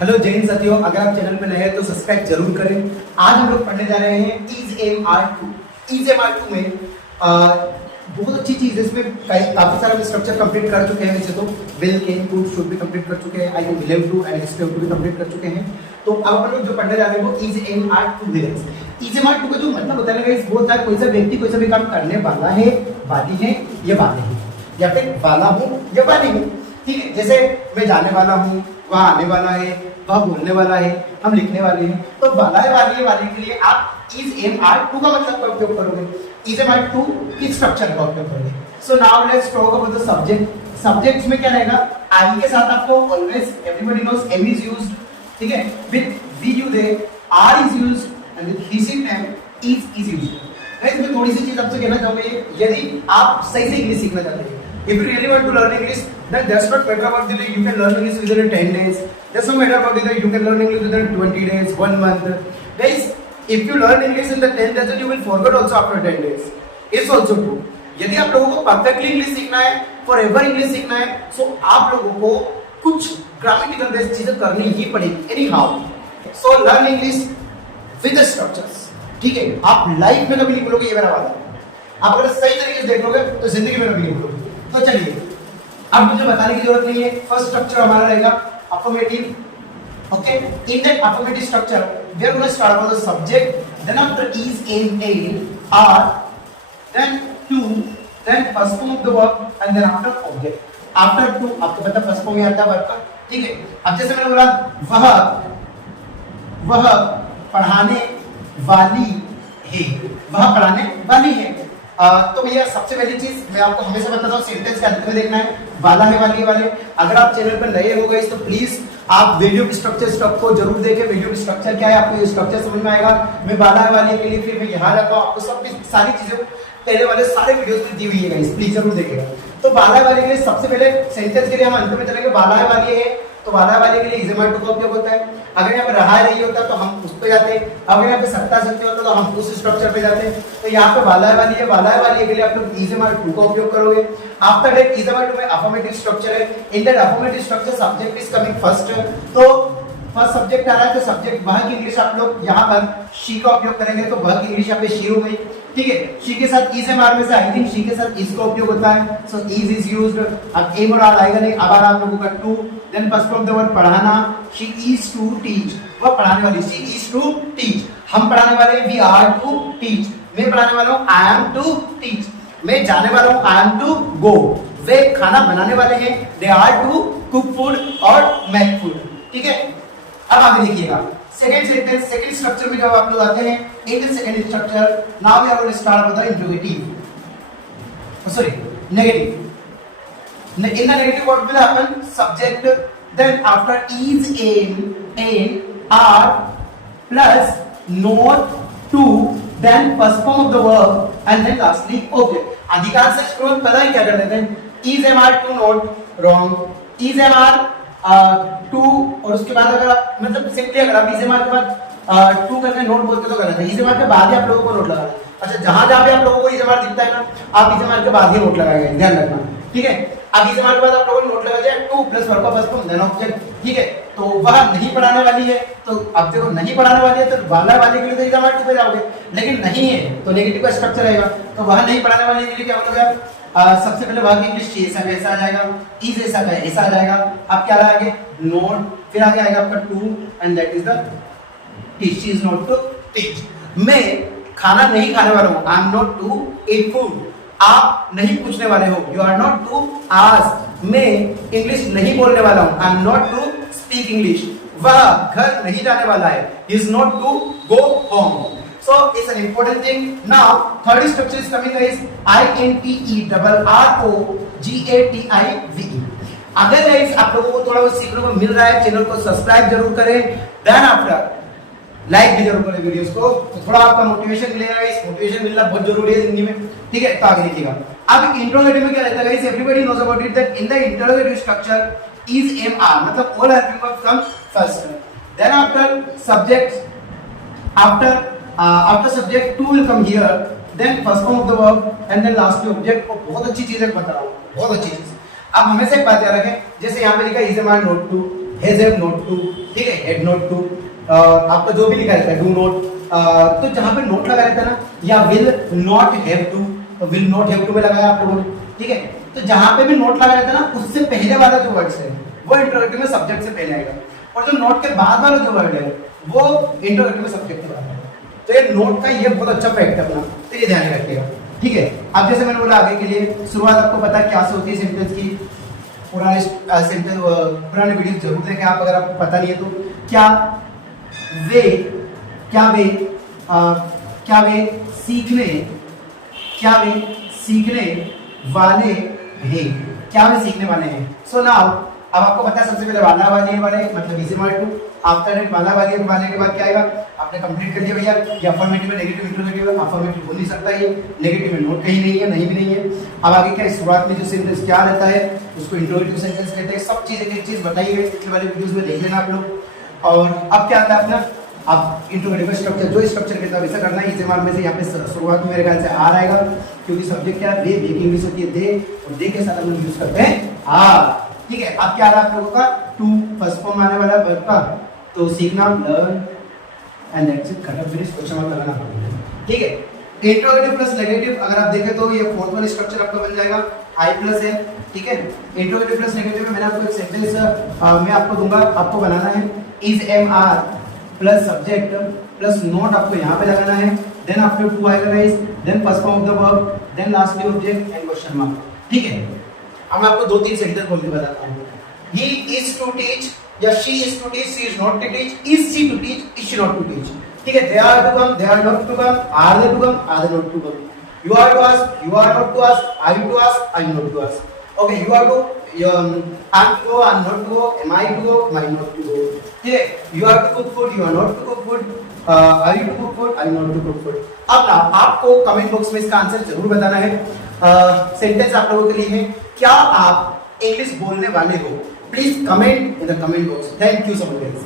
Hello Jain साथियों, अगर आप चैनल पे नए हैं तो सब्सक्राइब जरूर करें। आज हम लोग पढ़ने जा रहे हैं is am are to. Is am are to में बहुत अच्छी चीज है। इसमें काफी सारा स्ट्रक्चर कंप्लीट कर चुके हैं। वैसे तो विल, कैन, कुड, शुड भी कंप्लीट कर चुके हैं। I can, will to and expect to भी कंप्लीट कर चुके हैं। तो अब अपन लोग जो पढ़ने जा रहे हैं वो इज एम आर टू है। इज एम आर टू का जो मतलब होता है वो होता है कोई सा व्यक्ति कोई सा भी काम करने वाला है, वाली है या वाले हैं, या फिर वाला हूँ या वाली हूँ। ठीक है, जैसे मैं जाने वाला हूँ, वह आने वाला है, वह बोलने वाला है, हम लिखने वाले हैं। तो वाला है, वाली है, वाले के लिए आप इज एम आर टू का मतलब का उपयोग करोगे। इज एम आर टू किस स्ट्रक्चर का उपयोग करोगे? So now let's talk about the subject. Subjects में क्या रहेगा? आई के साथ आपको always everybody knows am is used. ठीक है, with we you they, are is used and with he she am is used. Guys मैं थोड़ी सी चीज आपसे कहना चाहूंगा, यदि आप सही से इंग्लिश सीखना चाहते हैं, if you really want to learn English, then that's not matter about that you can learn English within 10 days. That's not matter about that you can learn English within 20 days, 1 month. Guys, if you learn English in the 10 days, then you will forget also after 10 days. It's also true. यदि आप लोगों को perfectly English सीखना है, forever English सीखना है, सो आप लोगों को कुछ ग्रामेटिकल बेस्ड चीजें करनी ही पड़ेगी any how. So learn English with the structures. ठीक है, आप लाइफ में कभी नहीं बोलोगे, ये मेरा वादा है। आप अगर सही तरीके से देखोगे तो जिंदगी में कभी नहीं बोलोगे। तो चलिए, अब मुझे बताने की जरूरत नहीं है। फर्स्ट स्ट्रक्चर हमारा रहेगा affirmative. Okay, in that affirmative structure we are going to start with the subject, then after is, am, are, then to, then first form of the verb and then after object. After to आपको पता first form में आता है verb का। ठीक है, अब जैसे मैंने बोला वह पढ़ाने वाली है, वह पढ़ाने वाली है। तो भैया सबसे पहली चीज मैं आपको हमेशा बताता हूँ, सेंटेंस के अंत में देखना है वाला है, वाली है, वाले। अगर आप चैनल पर नए हो गए तो प्लीज आप वीडियो की स्ट्रक्चर को जरूर देखें। वीडियो की स्ट्रक्चर क्या है, आपको ये स्ट्रक्चर समझ में आएगा। मैं वाला है, वाली है के लिए फिर मैं यहाँ रखा हूँ, आपको सब सारी चीजें पहले वाले सारे वीडियोस में दी हुई है, प्लीज जरूर देखिएगा। तो वाला है, वाली के लिए सबसे पहले सेंटेंस के लिए हम अंत में चलेंगे। वाला है, वाली है, तो वाला है, वाली के लिए इज एम आर टू का उपयोग होता है। अगर यहाँ पे रहा रही होता तो हम उस पे जाते हैं। अगर यहाँ पे सत्ता सत्य होता तो हम उस स्ट्रक्चर पे जाते हैं। तो यहाँ पे वाला है, वाली है, वाला है, वाली है के लिए आप लोग इज एम आर टू का उपयोग करोगे। After that is am are to में अफर्मेटिव स्ट्रक्चर है। In that affirmative structure subject is coming first. तो फर्स्ट सब्जेक्ट आ रहा है, तो सब्जेक्ट वह की इंग्लिश आप लोग यहाँ पर शी का उपयोग करेंगे, तो वह की इंग्लिश यहाँ पे शी हो गई। ठीक है, शी के साथ इज एम आर में से आई थिंक शी के साथ इज का उपयोग होता है। So is used. अब एम और आर आएगा नहीं, अब आप लोगों का to. Then first form the word पढ़ाना, शी इज टू टीच, वह पढ़ाने वाली, शी इज टू टीच। हम पढ़ाने वाले, वी आर टू टीच। मैं पढ़ाने वाला हूँ, आई एम टू टीच। मैं जाने वाला हूँ, आई एम टू गो। वे खाना बनाने वाले हैं, they are to cook food और मेक फूड। ठीक है, अब आगे देखिएगा सेकंड सेंटेंस, सेकंड स्ट्रक्चर में जब आप लोग आते हैं, in the second structure now we are going to start with the interrogative, sorry negative. In the negative what will happen? Subject, then after is, am, are plus not, to, then first form of the verb and then lastly object. अधिकांश student पता है क्या कर देते हैं? is, am, are, to, not, wrong. is, am, are, to और उसके बाद अगर आप मतलब सिंपली अगर आप is, am, are के बाद टू करके नोट बोलते तो गलत है। is, am, are के बाद ही आप लोगों को नोट लगाना है। अच्छा, जहां जहां पे आप लोगों को is, am, are दिखता है ना, आप is, am, are के बाद ही नोट लगाएंगे, ध्यान रखना। ठीक है, अब इस के बाद आप लोगों ने नोट लगा दिया टू प्लस वर्ब का फर्स्ट फॉर्म देन ऑब्जेक्ट। ठीक है, तो वह नहीं पढ़ाने वाली है, तो अब देखो नहीं पढ़ाने वाली है तो वाला वाले के लिए तो इज एम आर टू पे जाओगे, लेकिन नहीं है तो नेगेटिव का स्ट्रक्चर रहेगा। तो वह नहीं पढ़ाने वाले के लिए क्या मतलब है? सबसे पहले वह की इंग्लिश ऐसा कैसा आ जाएगा, इज ऐसा का ऐसा आ जाएगा। अब क्या आ आगे नोट, फिर आगे आएगा आपका to and that is the teach. She is not to teach. मैं खाना नहीं खाने वाला हूं, I am not to eat food. आप नहीं पूछने वाले हो, you are not to ask. मैं इंग्लिश नहीं बोलने वाला हूं, I am not to speak English. वह घर नहीं जाने वाला है, he is not to go home. So it's an important thing. Now third structure is coming guys, INTERROGATIVE। अगर गाइस आप लोगों को थोड़ा बहुत सीखने को मिल रहा है, चैनल को सब्सक्राइब जरूर करें, देन आफ्टर लाइक भी जरूर करें वीडियोस को, तो थोड़ा आपका मोटिवेशन मिलेगा। इस मोटिवेशन मिलना बहुत जरूरी है जिंदगी में। ठीक है, तो आगे देखिएगा। अब इंट्रोगेटिव में क्या रहता है guys, everybody knows about it that in the interrogative structure is, am, are मतलब all helping verb come first, then after subject, after subject to will come here, then first form of the verb and then last object. और बहुत अच्छी चीज है बता रहा हूं, बहुत अच्छी चीज। अब हमेशा एक बात याद रखें, जैसे यहाँ पे लिखा is am are not to, has have not to, ठीक है, हैड नोट टू, आपका जो भी लिखा रहता है डू नोट, तो जहां पे नोट लगा रहता है ना, या विल नॉट हैव टू, तो विल नॉट हैव टू में लगाया आप लोगों ने, ठीक है। तो जहां पे भी नोट लगा रहता है ना, उससे पहले वाला जो वर्ड्स है वो इंट्रोगेटिव में सब्जेक्ट से पहले आएगा, और जो नोट के बाद वाला जो वर्ड है वो इंट्रोगेटिव में सब्जेक्ट के बाद आएगा। तो ये नोट का ये बहुत अच्छा फैक्ट है अपना, तो ये ध्यान में रखिएगा, ठीक है। अब जैसे मैंने बोला आगे के लिए शुरुआत आपको पता है क्या से होती है सेंटेंस की, पुराने सेंटेंस पुराने वीडियो जरूर देखें आप, अगर आपको पता नहीं है तो। क्या वे सीखने वाले हैं, क्या वे सीखने वाले हैं। सो नाउ अब आपको पता है सबसे पहले वाला वाले मतलब easy word to, after it वाला वाले के बाद क्या आएगा, आपने कंप्लीट कर दिया भैया। ये अफर्मेटिव में नेगेटिव इंट्रोगेटिव है, अफर्मेटिव हो नहीं सकता, ये नेगेटिव में नोट कहीं नहीं है, नहीं भी नहीं है। अब आगे क्या है, शुरुआत में जो सेंटेंस क्या रहता है उसको इंट्रोगेटिव सेंटेंस कहते हैं। सब चीज एक चीज बताई गई पिछले वाले वीडियोस में, देख लेना आप लोग। और अब क्या आता है अपना, अब इंट्रोगेटिव स्ट्रक्चर, जो स्ट्रक्चर कहता है वैसा करना है। इसे मान में से यहाँ पे शुरुआत में मेरे ख्याल से आर आएगा, क्योंकि सब्जेक्ट क्या है, वे की इंग्लिश होती है दे, और दे के साथ हम लोग यूज करते हैं आर, ठीक है। अब क्या आ रहा है आप लोगों का, टू फर्स्ट फॉर्म आने वाला है वर्ब का, तो सीखना, लर्न एंड दैट्स इट, खत्म, फिनिश, क्वेश्चन मार्क लगाना, ठीक है। इंट्रोगेटिव प्लस नेगेटिव अगर आप देखें तो ये फोर्थ वाला स्ट्रक्चर आपका बन जाएगा, आई प्लस है, ठीक है। इंट्रोगेटिव प्लस नेगेटिव में मैंने आपको एक सेंटेंस मैं आपको दूंगा, आपको बनाना है, is am are plus subject plus not आपको यहाँ पे लगाना है, देन आफ्टर टू आएगा guys, then first form of the verb, then lastly object and question mark, ठीक है। अब मैं आपको दो तीन सेंटेंस बोल के बताता हूँ। ही इज टू टीच, या she is to teach, she is not to teach, is she to teach, is she not to teach, ठीक है। They are to come, they are not to come, are they to come, are they not to come, you are to ask, you are not to ask, are you to ask, are you not to ask, okay. You are to, I am to go, I am not to go, am I to go, am I not to go, ठीक है। You are to cook food, you are not to cook food, are you to cook food, are you not to cook food. अब ना आपको comment box में इसका answer जरूर बताना है। सेंटेंस आप लोगों के लिए है, क्या आप इंग्लिश बोलने वाले हो? Please comment in the comment box. Thank you so much guys.